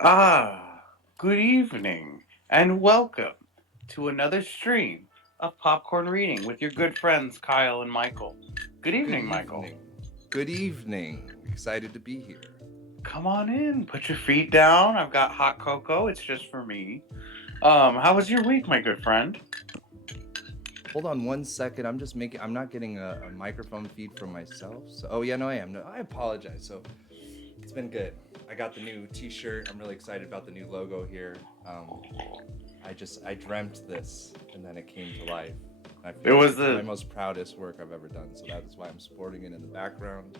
Ah, good evening, and welcome to another stream of Popcorn Reading with your good friends Kyle and Michael. Good Good evening, Michael. evening. Good evening. Excited to be here. Come on in, put your feet down. I've got hot cocoa, it's just for me. How was your week, my good friend? Hold on 1 second. I'm not getting a microphone feed from myself. So, oh, yeah, no, I am. No, I apologize. So, it's been good. I got the new t shirt. I'm really excited about the new logo here. I dreamt this and then it came to life. I It feel like was it's my the. most proudest work I've ever done. So, that is why I'm sporting it in the background.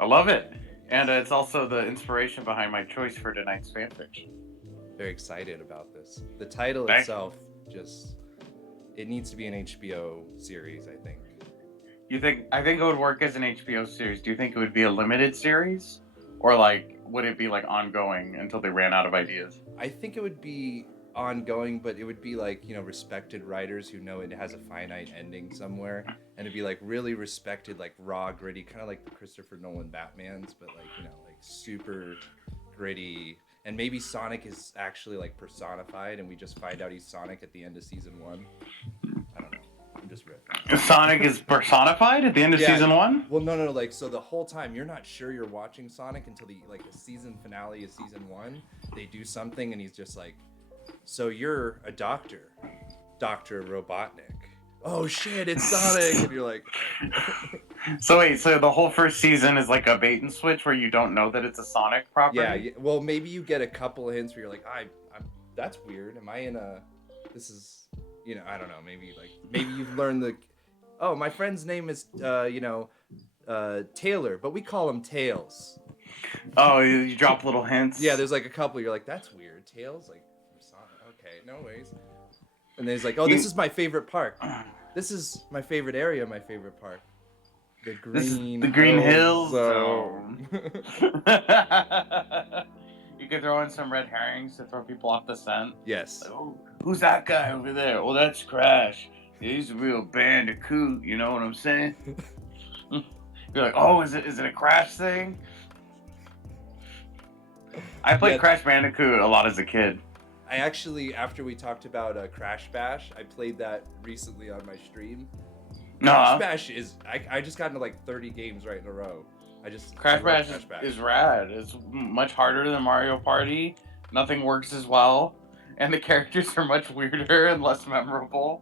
I love it. And And yes, it's also the inspiration behind my choice for tonight's fanfiction. very excited about this. The title Thank itself just it needs to be an HBO series, I think. you. I think it would work as an HBO series. Do you think it would be a limited series? Or like would it be like ongoing until they ran out of ideas? I think it would be ongoing, but it would be like, respected writers who know it has a finite ending somewhere. And it'd be like really respected, like raw, gritty, kind of like the Christopher Nolan Batmans, but like, like super gritty. And maybe Sonic is actually like personified and we just find out he's Sonic at the end of season one. I don't know. I'm just riffing. Sonic is personified at the end of Yeah. season one. Well, no, no, no. Like, so the whole time you're not sure you're watching Sonic until the season finale of season one. They do something, and he's just like, "So you're a doctor, Doctor Robotnik." Oh shit, it's Sonic, and you're like, So wait, so the whole first season is like a bait and switch where you don't know that it's a Sonic yeah, property. yeah. Well, maybe you get a couple of hints where you're like, that's weird. Am I in a? This is, I don't know. Maybe you've learned the. Oh, my friend's name is, Taylor, but we call him Tails. Oh, you drop little Yeah, hints. there's like a couple. You're like, that's weird. Tails, like, from Sonic. Okay, no worries. And then he's like, oh, this You, is my favorite park. This is my favorite area. My favorite park, the this is Green the Green Hills Hills Zone. Zone. You could throw in some red herrings to throw people off the scent. Yes. Oh, who's that guy over there? Well, that's Crash. He's a real bandicoot. You know what I'm saying? You're like, oh, is it a Crash thing? I played Yeah. Crash Bandicoot a lot as a kid. I actually, after we talked about Crash Bash, I played that recently on my stream. Crash No, Bash is I just got into like 30 games right in a row. I Crash love Bash Crash Bash. is rad. It's much harder than Mario Party. Nothing works as well, and the characters are much weirder and less memorable.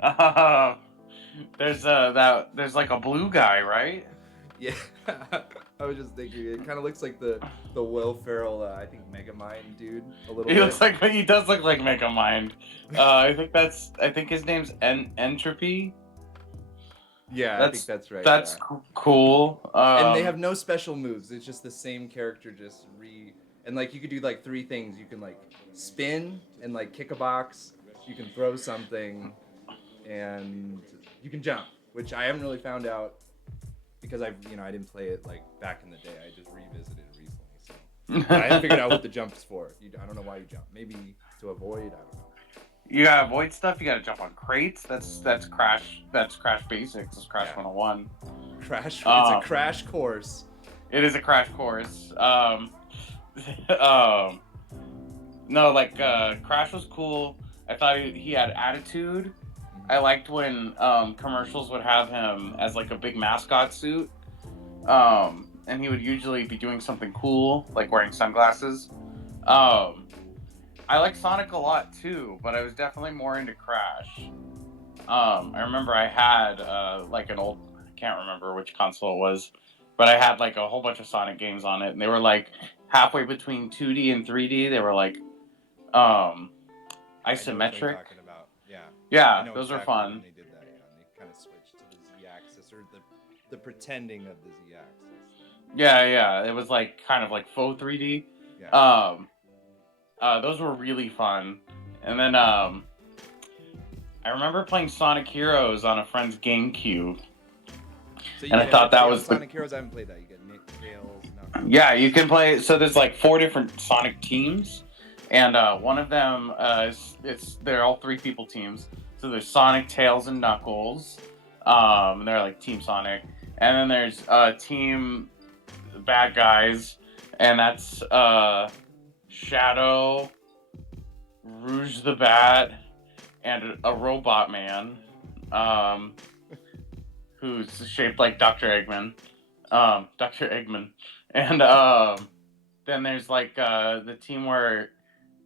Uh, there's like a blue guy, right? Yeah, I was just thinking it kind of looks like the Will Ferrell, I think Megamind dude a little He bit. looks like he does look like Megamind. I think his name's Entropy. Yeah, I think That's that's right. that's Yeah, cool. and they have no special moves. It's just the same character, just and like you could do like three things. You can like spin and like kick a box. You can throw something, and you can jump, which I haven't really found out because I didn't play it like back in the day. I just revisited it recently, so but I haven't figured out what the jump is for. I don't know why you jump. Maybe to avoid. I don't know. You gotta avoid stuff. You gotta jump on crates. That's Crash. That's Crash Basics. It's Crash Yeah, 101. crash. It's a Um, crash course. it is a crash course. Um, no, like Crash was cool. I thought he had attitude. I liked when commercials would have him as like a big mascot suit, and he would usually be doing something cool, like wearing sunglasses. Um, I like Sonic a lot too, but I was definitely more into Crash. I remember I had like an old, I can't remember which console it was, but I had like a whole bunch of Sonic games on it, and they were like halfway between 2D and 3D. They were like um, I know which one you're isometric. talking about. Yeah, I Yeah, know those are exactly when fun. they did that. Yeah, and they kind of switched to the Z-axis or the pretending of the Z-axis. Yeah, yeah, it was like kind of like faux 3D. Yeah. Um, those were really fun. And then I remember playing Sonic Heroes on a friend's GameCube, So you and I get thought that everybody on was the Sonic Heroes. I haven't played that. You get Nick, Tails, Knuckles. yeah. You can play. So there's like four different Sonic teams, and one of them it's they're all three people teams. So there's Sonic, Tails, and Knuckles. And they're like Team Sonic, and then there's Team Bad Guys, and that's Shadow, Rouge the Bat, and a robot man, um, who's shaped like Dr. Eggman. Dr. Eggman. And then there's like the team where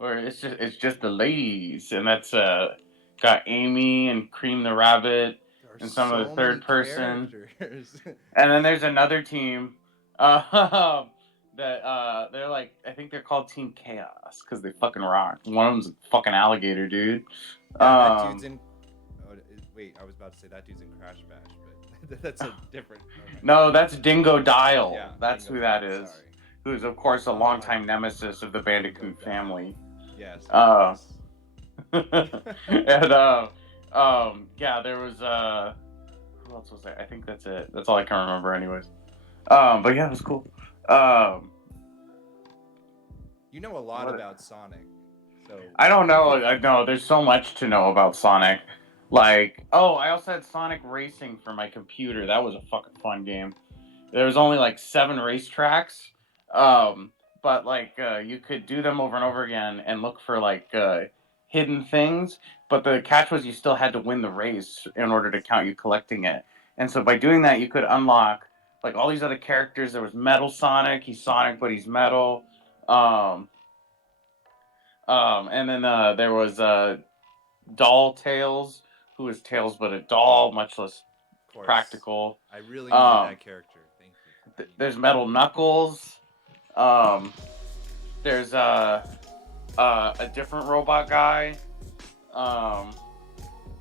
it's just the ladies, and that's got Amy and Cream the Rabbit There are and some of the so many third person. characters. And then there's another team uh, that they're like, I think they're called Team Chaos because they fucking rock. One of them's a fucking alligator, dude. That dude's in. Oh, wait, I was about to say that dude's in Crash Bash, but that's a different. Okay. No, that's Dingo Dial. Yeah, That's Dingo who that Dial, is. sorry. Who's of course a Oh, longtime nemesis of the Bandicoot Dingo Dial. family. Yes. Uh, Of course. and yeah, there was who else was there? I think that's it. That's all I can remember, anyways. But yeah, it was cool. You know a lot What- about Sonic, so I don't know. I know there's so much to know about Sonic. Like, oh, I also had Sonic Racing for my computer. That was a fucking fun game. There was only like 7 racetracks, but like you could do them over and over again and look for like hidden things. But the catch was you still had to win the race in order to count you collecting it. And so by doing that, you could unlock like all these other characters. There was Metal Sonic. He's Sonic, but he's metal. Um, and then there was Doll Tails, who is Tails but a doll, much less of course. practical. I really needed that character. Thank you. There's Metal Knuckles. There's a different robot guy.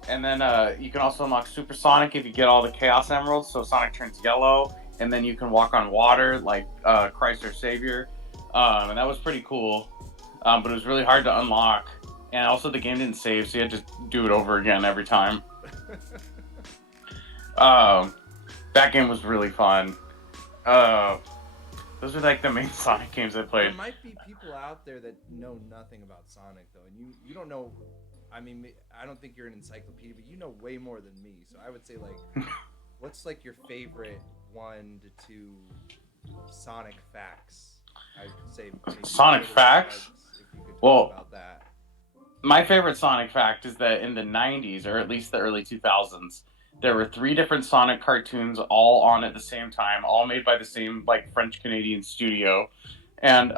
And then you can also unlock Super Sonic if you get all the Chaos Emeralds. So Sonic turns yellow, and then you can walk on water like Christ our Savior. And that was pretty cool. But it was really hard to unlock. And also the game didn't save, so you had to do it over again every time. That game was really fun. Those are like the main Sonic games I There played. might be people out there that know nothing about Sonic though, and you don't know. I mean, I don't think you're an encyclopedia, but you know way more than me. So I would say like, what's like your favorite 1 to 2 Sonic facts? I'd say maybe Sonic Turtle facts? Slugs, if you could talk Well, about that. My favorite Sonic fact is that in the 90s, or at least the early 2000s, there were 3 different Sonic cartoons all on at the same time, all made by the same like French Canadian studio. And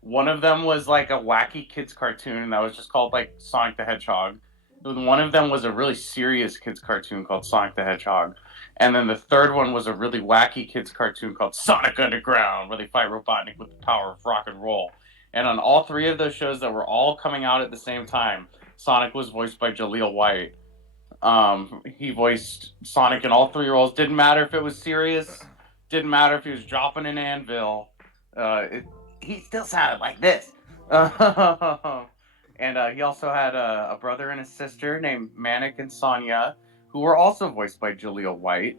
one of them was like a wacky kids cartoon that was just called like Sonic the Hedgehog. One of them was a really serious kids cartoon called Sonic the Hedgehog. And then the third one was a really wacky kids cartoon called Sonic Underground, where they fight Robotnik with the power of rock and roll. And on all 3 of those shows that were all coming out at the same time, Sonic was voiced by Jaleel White. He voiced Sonic in all 3 roles. Didn't matter if it was serious. Didn't matter if he was dropping an anvil. He still sounded like this. And he also had a brother and a sister named Manik and Sonia, who were also voiced by Jaleel White,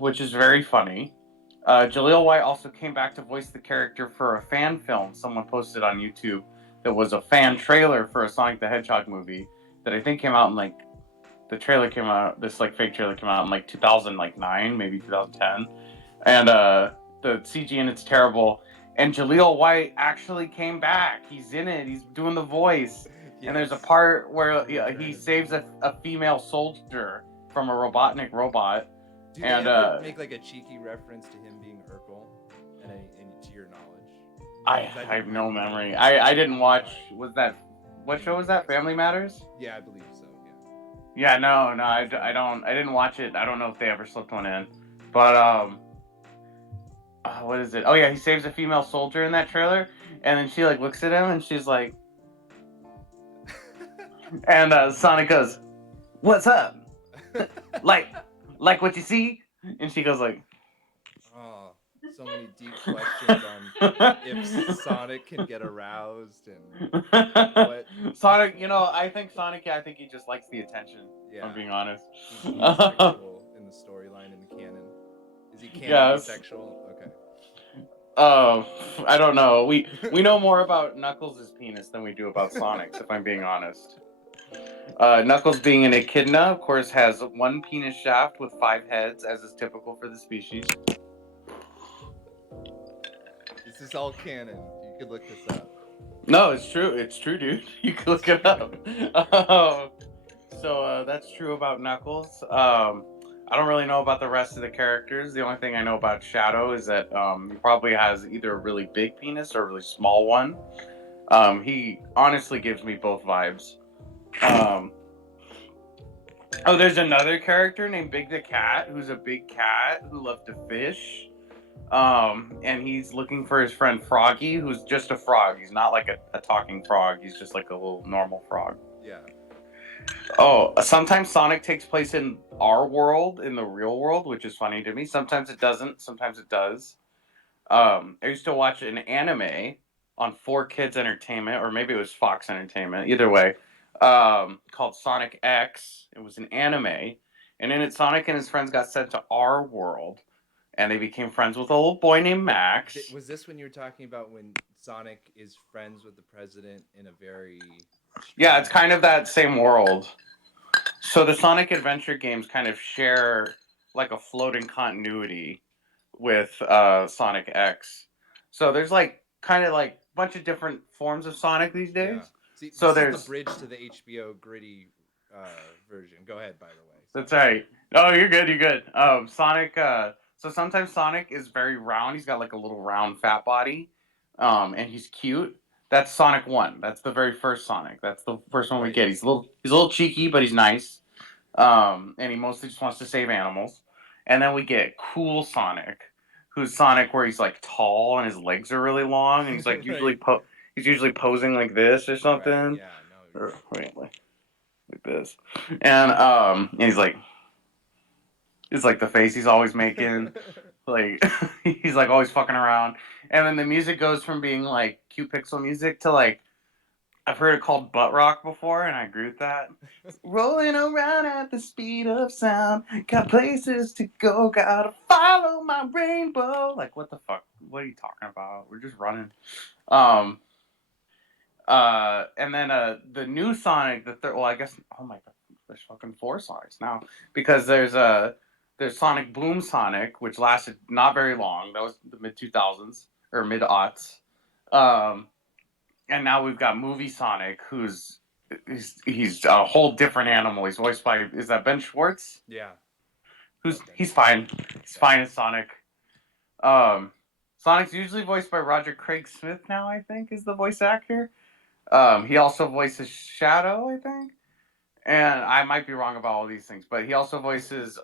which is very funny. Jaleel White also came back to voice the character for a fan film someone posted on YouTube that was a fan trailer for a Sonic the Hedgehog movie that I think came out in like, this like fake trailer came out in like 2009, maybe 2010. And the CG in it's terrible. And Jaleel White actually came back. He's in it. He's doing the voice. Yes. And there's a part where he saves a female soldier from a Robotnik robot. Do they ever make like a cheeky reference to him being Urkel? And to your knowledge, I have no memory. I didn't watch. What show was that? Family Matters? Yeah, I believe so. Yeah. No. I didn't watch it. I don't know if they ever slipped one in. But what is it? Oh yeah, he saves a female soldier in that trailer, and then she like looks at him and she's like, and Sonic goes, "What's up? like what you see?" And she goes like, "Oh, so many deep questions on if Sonic can get aroused and what." Sonic, I think he just likes the attention. Yeah. I'm being honest. He's sexual in the storyline in the canon. Is he canon sexual? Okay. I don't know. We know more about Knuckles' penis than we do about Sonic's, if I'm being honest. Knuckles, being an echidna, of course, has 1 penis shaft with 5 heads, as is typical for the species. This is all canon. You could look this up. No, it's true. It's true, dude. You can look it up. Um, that's true about Knuckles. I don't really know about the rest of the characters. The only thing I know about Shadow is that he probably has either a really big penis or a really small one. He honestly gives me both vibes. Um, oh, there's another character named Big the Cat, who's a big cat who loves to fish. And he's looking for his friend Froggy, who's just a frog. He's not like a talking frog. He's just like a little normal frog. Yeah. Oh, sometimes Sonic takes place in our world, in the real world, which is funny to me. Sometimes it doesn't. Sometimes it does. I used to watch an anime on 4Kids Entertainment, or maybe it was Fox Entertainment. Either way, called Sonic X. It was an anime, and in it, Sonic and his friends got sent to our world, and they became friends with a little boy named Max. Was this when you were talking about when Sonic is friends with the president in a very... Yeah, it's kind of that same world. So the Sonic Adventure games kind of share like a floating continuity with Sonic X. So there's like kind of like a bunch of different forms of Sonic these days. Yeah. See, so this there's is the bridge to the HBO gritty version. Go ahead, by the way. That's right. Oh, you're good. You're good. Sonic. So sometimes Sonic is very round. He's got like a little round fat body, and he's cute. That's Sonic 1. That's the very first Sonic. That's the first one we Right. get. He's a little cheeky, but he's nice. And he mostly just wants to save animals. And then we get Cool Sonic, who's Sonic where he's like tall and his legs are really long, and he's like usually Right. he's usually posing like this or something. Right. Yeah. No. Or wait, like this, and he's like. It's like the face he's always making. Like he's like always fucking around. And then the music goes from being like cute pixel music to like I've heard it called butt rock before, and I agree with that. Rolling around at the speed of sound, got places to go, gotta follow my rainbow. Like what the fuck? What are you talking about? We're just running. Um and then the new Sonic, well I guess oh my god, there's fucking 4 Sonics now. Because there's Sonic Boom Sonic, which lasted not very long. That was the mid 2000s or mid aughts. And now we've got Movie Sonic, he's a whole different animal. He's voiced by is that Ben Schwartz? Yeah. He's fine. He's fine as Sonic. Sonic's usually voiced by Roger Craig Smith now, I think, is the voice actor. He also voices Shadow, I think. And I might be wrong about all these things, but he also voices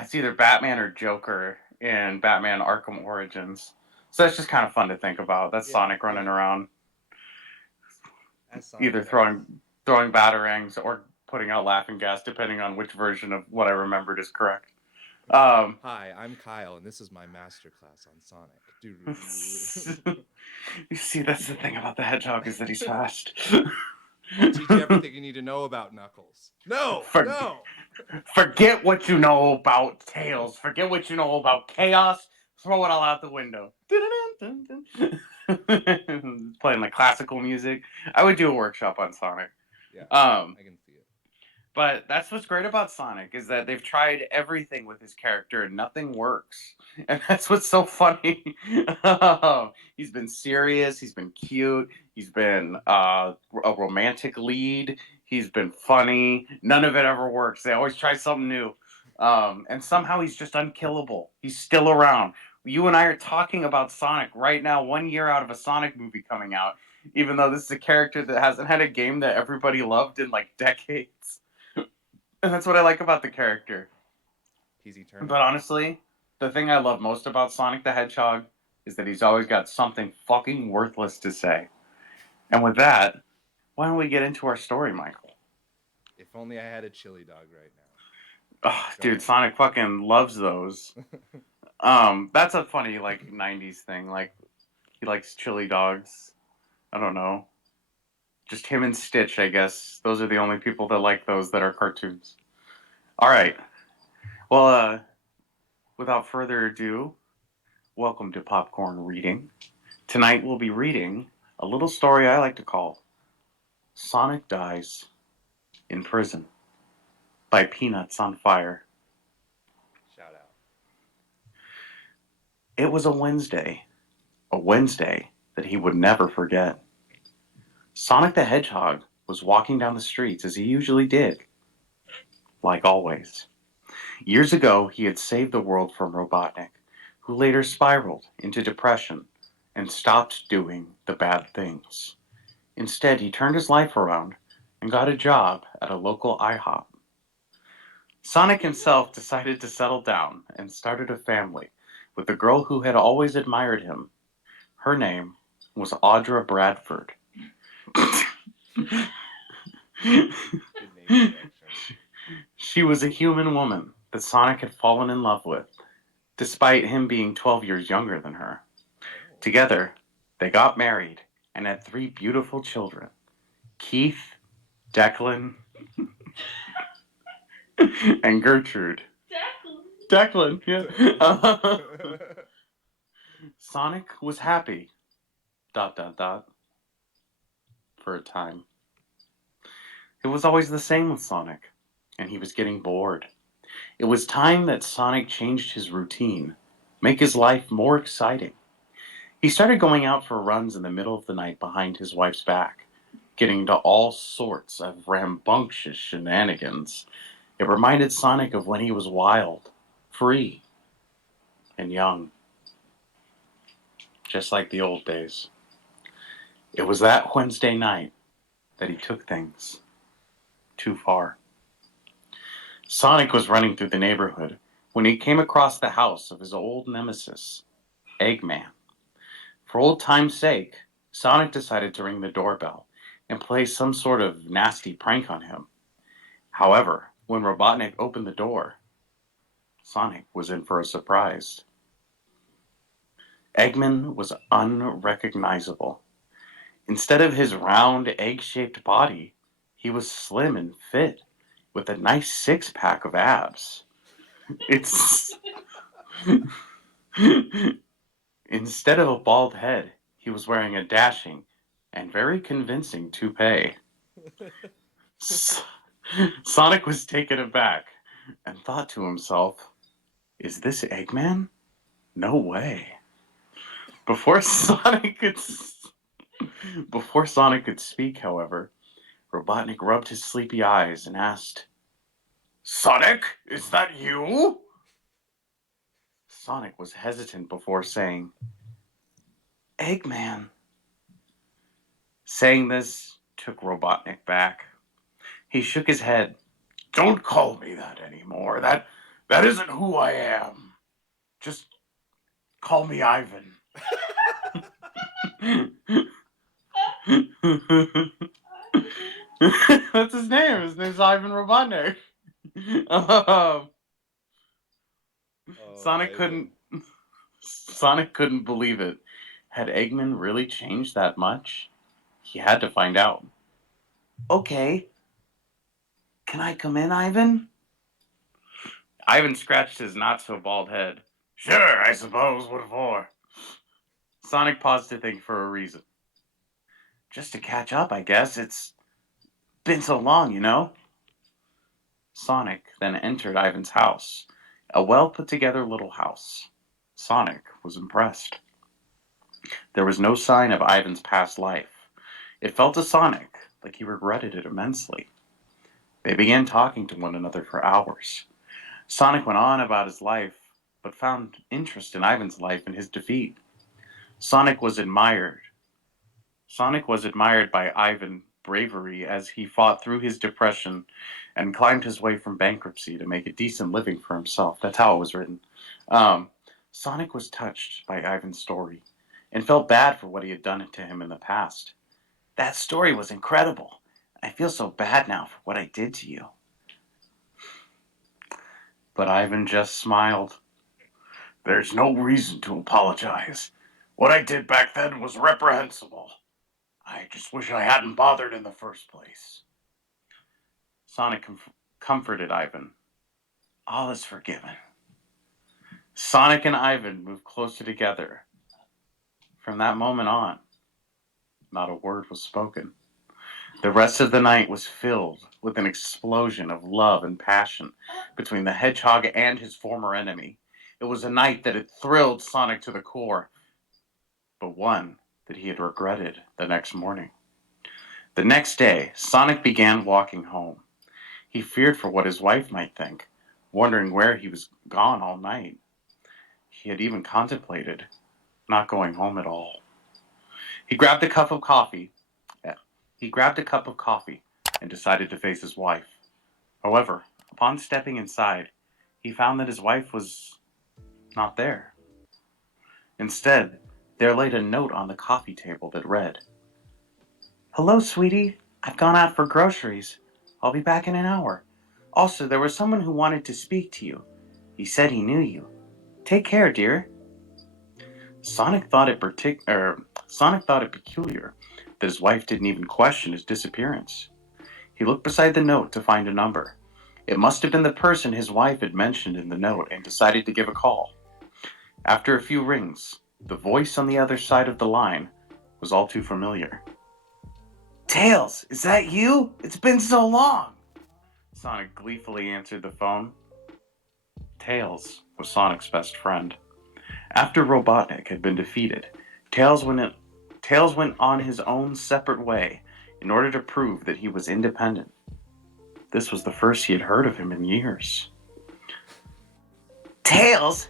it's either Batman or Joker in Batman Arkham Origins. So that's just kind of fun to think about. That's Sonic running around, either throwing batarangs or putting out laughing gas, depending on which version of what I remembered is correct. Hi, I'm Kyle, and this is my masterclass on Sonic. You see, that's the thing about the Hedgehog is that he's fast. I'll teach you everything you need to know about Knuckles. No! Forget what you know about Tails. Forget what you know about Chaos. Throw it all out the window. Playing like classical music. I would do a workshop on Sonic. Yeah, I can see it. But that's what's great about Sonic is that they've tried everything with his character and nothing works. And that's what's so funny. He's been serious. He's been cute. He's been a romantic lead. He's been funny. None of it ever works. They always try something new. And somehow he's just unkillable. He's still around. You and I are talking about Sonic right now, 1 year out of a Sonic movie coming out, even though this is a character that hasn't had a game that everybody loved in like decades. And that's what I like about the character. He's eternal. But honestly, the thing I love most about Sonic the Hedgehog is that he's always got something fucking worthless to say. And with that, why don't we get into our story, Michael? If only I had a chili dog right now. Oh, dude, Sonic fucking loves those. That's a funny like 90s thing. Like he likes chili dogs. I don't know. Just him and Stitch, I guess. Those are the only people that like those that are cartoons. All right. Well, without further ado, welcome to Popcorn Reading. Tonight we'll be reading a little story I like to call Sonic Dies in Prison by Peanuts on Fire. Shout out. It was a Wednesday that he would never forget. Sonic the Hedgehog was walking down the streets as he usually did, like always. Years ago, he had saved the world from Robotnik, who later spiraled into depression and stopped doing the bad things. Instead, he turned his life around and got a job at a local IHOP. Sonic himself decided to settle down and started a family with the girl who had always admired him. Her name was Audra Bradford. Good name selection. She was a human woman that Sonic had fallen in love with, despite him being 12 years younger than her. Together, they got married and had 3 beautiful children: Keith, Declan, and Gertrude. Declan, yeah. Sonic was happy, ... for a time. It was always the same with Sonic, and he was getting bored. It was time that Sonic changed his routine, make his life more exciting. He started going out for runs in the middle of the night behind his wife's back, getting into all sorts of rambunctious shenanigans. It reminded Sonic of when he was wild, free, and young, just like the old days. It was that Wednesday night that he took things too far. Sonic was running through the neighborhood when he came across the house of his old nemesis, Eggman. For old time's sake, Sonic decided to ring the doorbell and play some sort of nasty prank on him. However, when Robotnik opened the door, Sonic was in for a surprise. Eggman was unrecognizable. Instead of his round, egg-shaped body, he was slim and fit, with a nice six-pack of abs. It's... Instead of a bald head, he was wearing a dashing and very convincing toupee. Sonic was taken aback and thought to himself, "Is this Eggman? No way." Before Sonic could before Sonic could speak, however, Robotnik rubbed his sleepy eyes and asked, "Sonic, is that you?" Sonic was hesitant before saying, "Eggman." Saying this took Robotnik back. He shook his head. "Don't call me that anymore. That isn't who I am. Just call me Ivan." That's his name. His name's Ivan Robotnik. Sonic couldn't. Sonic couldn't believe it. Had Eggman really changed that much? He had to find out. "Okay, can I come in, Ivan?" Ivan scratched his not-so-bald head. "Sure, I suppose. What for?" Sonic paused to think for a reason. "Just to catch up, I guess. It's been so long, you know." Sonic then entered Ivan's house, a well-put-together little house. Sonic was impressed. There was no sign of Ivan's past life. It felt to Sonic like he regretted it immensely. They began talking to one another for hours. Sonic went on about his life, but found interest in Ivan's life and his defeat. Sonic was admired. Sonic was admired by Ivan's bravery as he fought through his depression and climbed his way from bankruptcy to make a decent living for himself. That's how it was written. Um, Sonic was touched by Ivan's story and felt bad for what he had done to him in the past. "That story was incredible. I feel so bad now for what I did to you." But Ivan just smiled. "There's no reason to apologize. What I did back then was reprehensible. I just wish I hadn't bothered in the first place." Sonic comforted Ivan. "All is forgiven." Sonic and Ivan moved closer together. From that moment on, not a word was spoken. The rest of the night was filled with an explosion of love and passion between the hedgehog and his former enemy. It was a night that had thrilled Sonic to the core, but one that he had regretted the next morning. The next day, Sonic began walking home. He feared for what his wife might think, wondering where he was gone all night. He had even contemplated not going home at all. He grabbed a cup of coffee. He grabbed a cup of coffee and decided to face his wife. However, upon stepping inside, he found that his wife was not there. Instead, there laid a note on the coffee table that read, "Hello, sweetie. I've gone out for groceries. I'll be back in an hour. Also, there was someone who wanted to speak to you. He said he knew you. Take care, dear." Sonic thought it peculiar that his wife didn't even question his disappearance. He looked beside the note to find a number. It must have been the person his wife had mentioned in the note and decided to give a call. After a few rings, the voice on the other side of the line was all too familiar. "Tails, is that you? It's been so long!" Sonic gleefully answered the phone. Tails was Sonic's best friend. After Robotnik had been defeated, Tails went on his own separate way in order to prove that he was independent. This was the first he had heard of him in years. "Tails?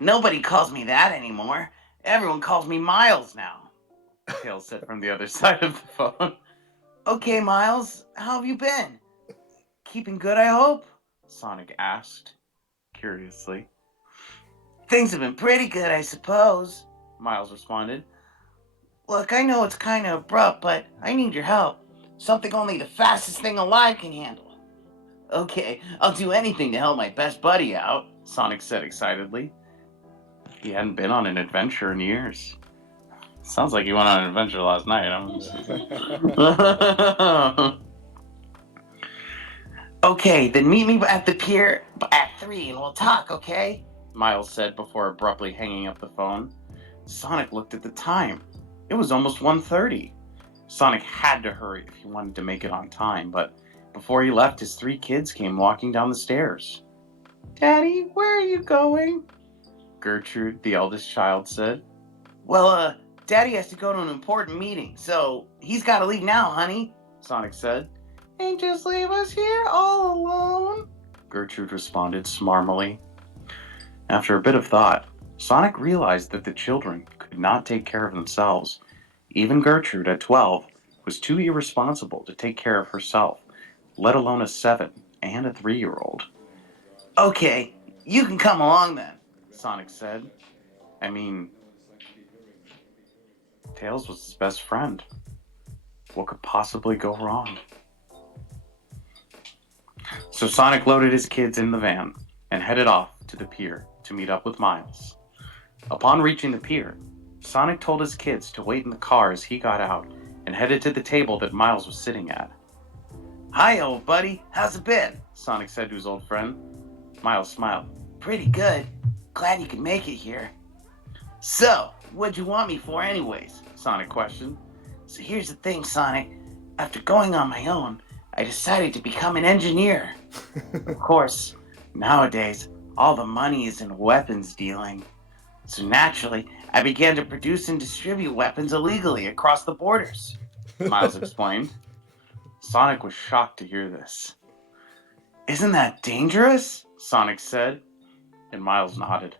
Nobody calls me that anymore. Everyone calls me Miles now," Tails said from the other side of the phone. "Okay, Miles, how have you been? Keeping good, I hope?" Sonic asked, curiously. "Things have been pretty good, I suppose," Miles responded. "Look, I know it's kind of abrupt, but I need your help. Something only the fastest thing alive can handle." "Okay, I'll do anything to help my best buddy out," Sonic said excitedly. He hadn't been on an adventure in years. Sounds like he went on an adventure last night. "Okay, then meet me at the pier at 3 and we'll talk, okay?" Miles said before abruptly hanging up the phone. Sonic looked at the time. It was almost 1:30. Sonic had to hurry if he wanted to make it on time, but before he left, his 3 kids came walking down the stairs. "Daddy, where are you going?" Gertrude, the eldest child, said. "Well, Daddy has to go to an important meeting, so he's got to leave now, honey," Sonic said. "And just leave us here all alone?" Gertrude responded smarmily. After a bit of thought, Sonic realized that the children could not take care of themselves. Even Gertrude, at 12, was too irresponsible to take care of herself, let alone a 7 and a 3-year-old. "Okay, you can come along then," Sonic said. I mean, Tails was his best friend. What could possibly go wrong? So Sonic loaded his kids in the van and headed off to the pier to meet up with Miles. Upon reaching the pier, Sonic told his kids to wait in the car as he got out and headed to the table that Miles was sitting at. "Hi, old buddy. How's it been?" Sonic said to his old friend. Miles smiled. "Pretty good. Glad you could make it here." "So, what'd you want me for anyways?" Sonic questioned. "So here's the thing, Sonic. After going on my own, I decided to become an engineer. Of course, nowadays, all the money is in weapons dealing. So naturally, I began to produce and distribute weapons illegally across the borders," Miles explained. Sonic was shocked to hear this. "Isn't that dangerous?" Sonic said, and Miles nodded.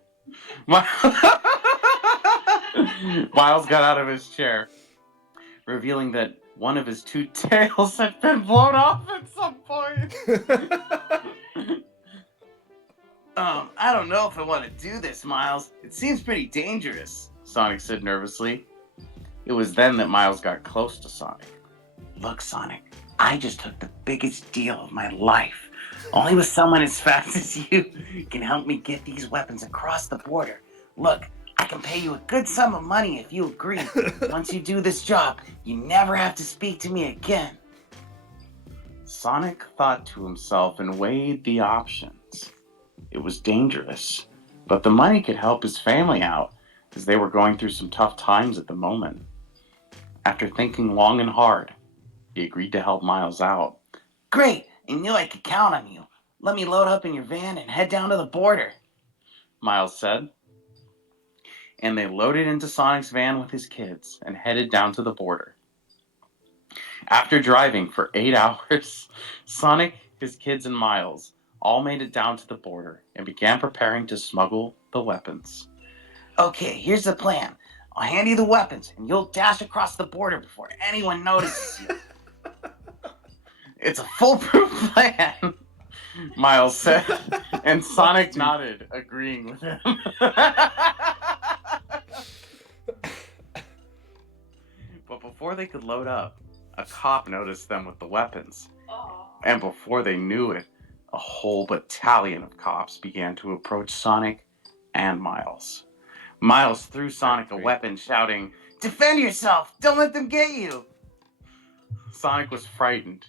Miles got out of his chair, revealing that one of his 2 tails had been blown off at some point. "I don't know if I want to do this, Miles. It seems pretty dangerous," Sonic said nervously. It was then that Miles got close to Sonic. "Look, Sonic, I just took the biggest deal of my life. Only with someone as fast as you can help me get these weapons across the border. Look, I can pay you a good sum of money if you agree. Once you do this job, you never have to speak to me again." Sonic thought to himself and weighed the options. It was dangerous, but the money could help his family out as they were going through some tough times at the moment. After thinking long and hard, he agreed to help Miles out. "Great, I knew I could count on you. Let me load up in your van and head down to the border." Miles said. And they loaded into Sonic's van with his kids and headed down to the border. After driving for 8 hours, Sonic, his kids, and Miles all made it down to the border and began preparing to smuggle the weapons. Okay, here's the plan. I'll hand you the weapons, and you'll dash across the border before anyone notices you. It's a foolproof plan, Miles said, and Sonic nodded, agreeing with him. But before they could load up, a cop noticed them with the weapons. And before they knew it, a whole battalion of cops began to approach Sonic and Miles. Miles threw Sonic a weapon, shouting, "Defend yourself! Don't let them get you!" Sonic was frightened.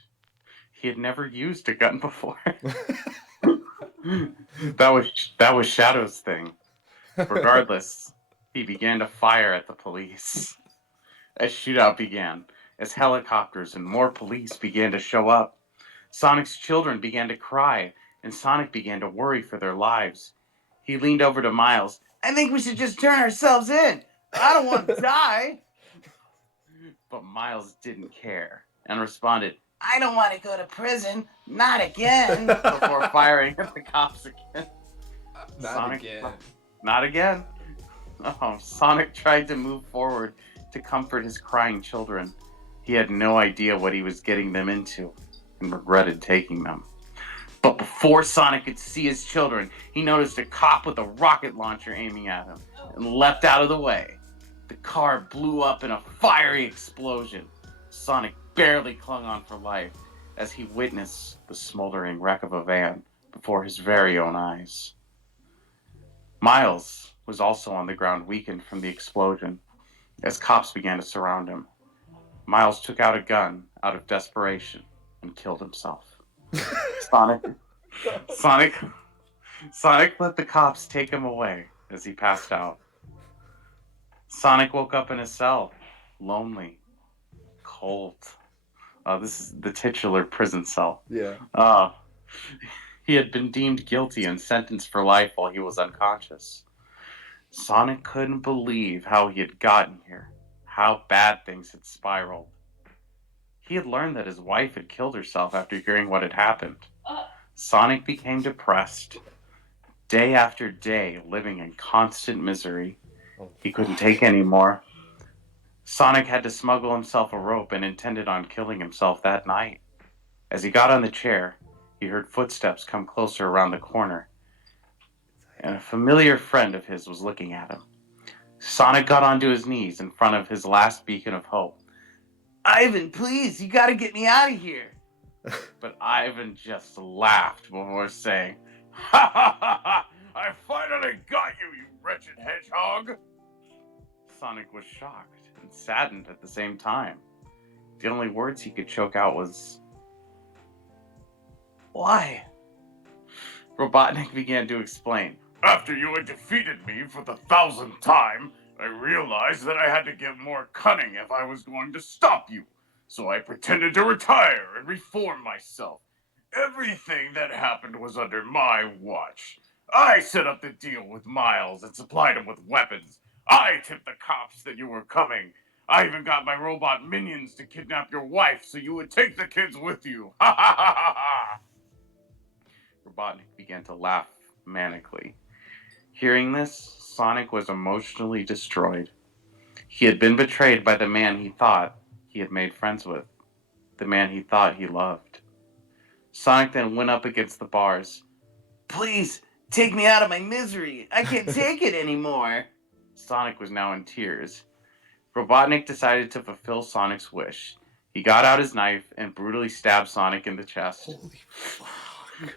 He had never used a gun before. That was Shadow's thing. Regardless, he began to fire at the police. A shootout began as helicopters and more police began to show up. Sonic's children began to cry, and Sonic began to worry for their lives. He leaned over to Miles. "I think we should just turn ourselves in. I don't want to die." But Miles didn't care and responded, "I don't want to go to prison. Not again," before firing at the cops again. Not again. Sonic tried to move forward to comfort his crying children. He had no idea what he was getting them into and regretted taking them. But before Sonic could see his children, he noticed a cop with a rocket launcher aiming at him and leapt out of the way. The car blew up in a fiery explosion. Sonic barely clung on for life as he witnessed the smoldering wreck of a van before his very own eyes. Miles was also on the ground, weakened from the explosion, as cops began to surround him. Miles took out a gun out of desperation and killed himself. Sonic let the cops take him away as he passed out. Sonic woke up in his cell, lonely, cold. This is the titular prison cell. Yeah. He had been deemed guilty and sentenced for life while he was unconscious. Sonic couldn't believe how he had gotten here, how bad things had spiraled. He had learned that his wife had killed herself after hearing what had happened. Sonic became depressed, day after day living in constant misery. He couldn't take any more. Sonic had to smuggle himself a rope and intended on killing himself that night. As he got on the chair, he heard footsteps come closer around the corner, and a familiar friend of his was looking at him. Sonic got onto his knees in front of his last beacon of hope. "Ivan, please, you gotta get me out of here." But Ivan just laughed before saying, "Ha ha ha ha! I finally got you, you wretched hedgehog!" Sonic was shocked and saddened at the same time. The only words he could choke out was, "Why?" Robotnik began to explain. "After you had defeated me for the 1,000th time, I realized that I had to get more cunning if I was going to stop you. So I pretended to retire and reform myself. Everything that happened was under my watch. I set up the deal with Miles and supplied him with weapons. I tipped the cops that you were coming. I even got my robot minions to kidnap your wife so you would take the kids with you. Ha ha ha ha ha!" Robotnik began to laugh manically. Hearing this, Sonic was emotionally destroyed. He had been betrayed by the man he thought he had made friends with, the man he thought he loved. Sonic then went up against the bars. "Please, take me out of my misery. I can't take it anymore." Sonic was now in tears. Robotnik decided to fulfill Sonic's wish. He got out his knife and brutally stabbed Sonic in the chest. Holy fuck.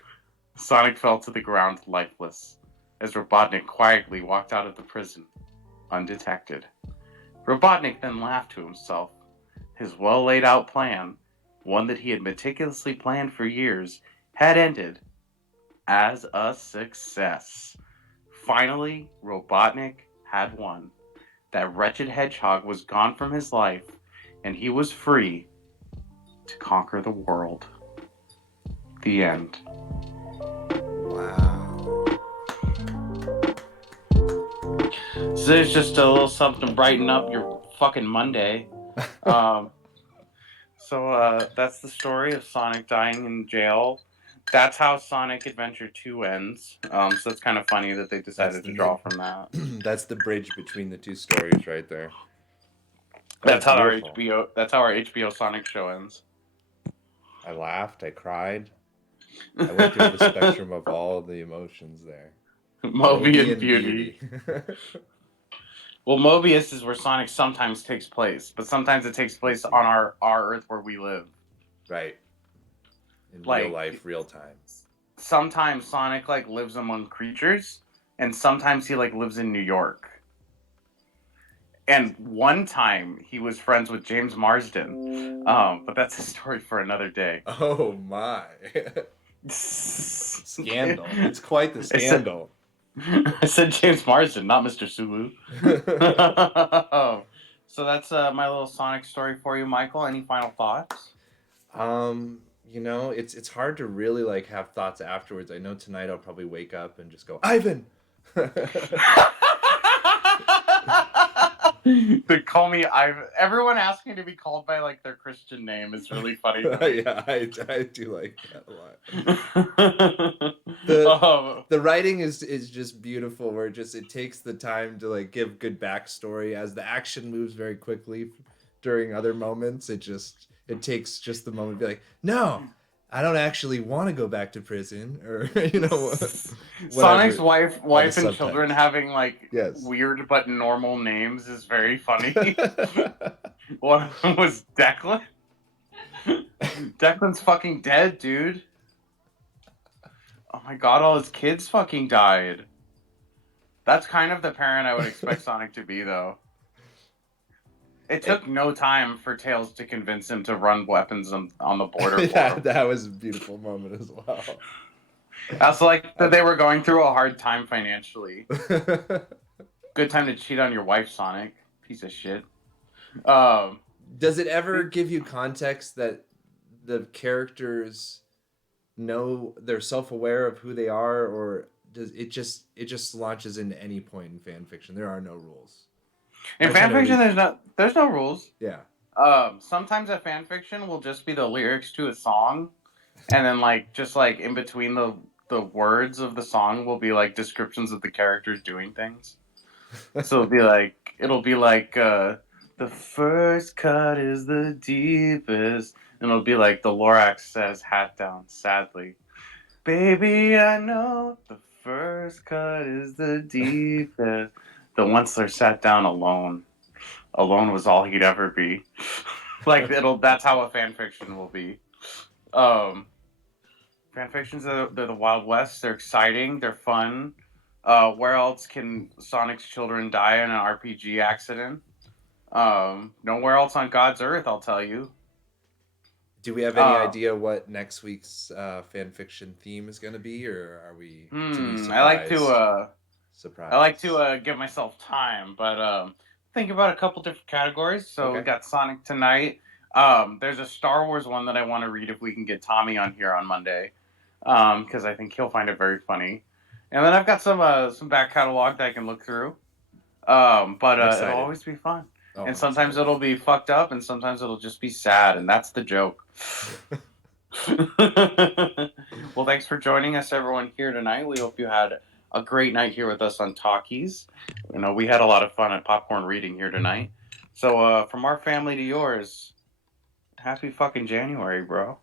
Sonic fell to the ground lifeless, as Robotnik quietly walked out of the prison, undetected. Robotnik then laughed to himself. His well-laid-out plan, one that he had meticulously planned for years, had ended as a success. Finally, Robotnik had won. That wretched hedgehog was gone from his life, and he was free to conquer the world. The end. Wow. So there's just a little something to brighten up your fucking Monday. Um, so that's the story of Sonic dying in jail. That's how Sonic Adventure 2 ends. So it's kind of funny that they That's decided the to draw mid. from that. That's the bridge between the two stories right there. That was That's how our beautiful. HBO. That's how our HBO Sonic show ends. I laughed. I cried. I went through the spectrum of all of the emotions there. Moby and Beauty. Well, Mobius is where Sonic sometimes takes place, but sometimes it takes place on our Earth where we live. Right. In real Like life, real time. sometimes Sonic like lives among creatures, and sometimes he like lives in New York. And one time he was friends with James Marsden, but that's a story for another day. Oh my. Scandal. It's quite the I said, scandal. I said James Marsden, not Mr. Sulu. So that's my little Sonic story for you, Michael. Any final thoughts? It's hard to really like have thoughts afterwards. I know tonight I'll probably wake up and just go, Ivan. They call me Ivan. Everyone asking to be called by like their Christian name is really funny to me. Yeah, I do like that a lot. Oh. The writing is just beautiful, where it takes the time to like give good backstory as the action moves very quickly during other moments. It takes just the moment to be like, no, I don't actually want to go back to prison, or Sonic's whatever. wife and children having like Yes. weird but normal names is very funny. One of them was Declan. Declan's fucking dead, dude. Oh my god, all his kids fucking died. That's kind of the parent I would expect Sonic to be, though. It took no time for Tails to convince him to run weapons on the border for him. That was a beautiful moment as well. I also like that they were going through a hard time financially. Good time to cheat on your wife, Sonic. Piece of shit. Does it ever give you context that the characters know they're self-aware of who they are, or does it just launches into any point in fan fiction? There are no rules. In fan fiction, there's no rules. Yeah. Sometimes a fan fiction will just be the lyrics to a song, and then like just like in between the words of the song will be like descriptions of the characters doing things. So it'll be like the first cut is the deepest, and it'll be like the Lorax says hat down sadly. Baby, I know the first cut is the deepest. The once they're sat down alone. Alone was all he'd ever be. Like that's how a fan fiction will be. Fan fictions they're the Wild West. They're exciting. They're fun. Where else can Sonic's children die in an RPG accident? Nowhere else on God's earth, I'll tell you. Do we have any idea what next week's fan fiction theme is going to be, or are we to be surprised? I like to give myself time, but think about a couple different categories. So Okay. We got Sonic tonight. There's a Star Wars one that I want to read if we can get Tommy on here on Monday, because I think he'll find it very funny. And then I've got some back catalog that I can look through. But it'll always be fun. Oh, and sometimes it'll be fucked up, and sometimes it'll just be sad, and that's the joke. Well, thanks for joining us, everyone, here tonight. We hope you had a great night here with us on Talkies. We had a lot of fun at Popcorn Reading here tonight. So from our family to yours, happy fucking January, bro.